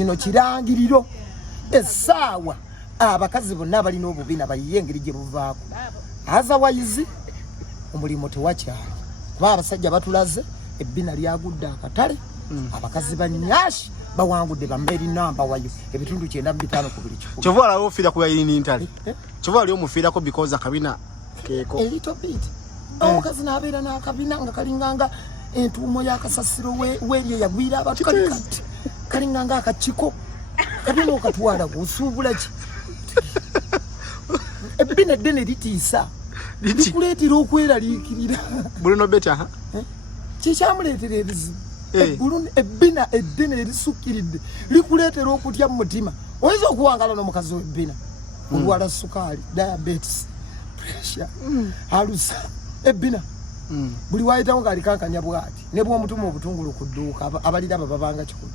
kino kirangiriro essaawa abakazi bonna balina obubina bayiye engeri gye buvaako otherwise omulimo tewakyali kuba abasajja batulaze ebbina lyagudde akatale abakazi banyashi bawangudde bambeeri namba wayo ebitundu 9.5 ku buli kikumi Chovola ofira ku yini ntale Chovola lyo mufirako because akabina keeko a little bit omukazi n'abeera n'akabina nga kalinganga entuumo y'akasasiro w'eryo yagwira abantu kalikati kalinganga akakiko kabina okatwala kusuubula ki ebbina eddene litiisa likuleetera okweraliikirira Bruno Beta kikyamuleetera ebizibu ebbina eddene erisukkiridde likuleetera okutya mu mutima oyinza okuwangala n'omukazi w'ebbina olwala sukaali diabetes pressure alusa ebbina buli wayitawo ng'alikankanya bw'ati ne bw'omutuma obutungulu ku dduuka abalira babanga kikulu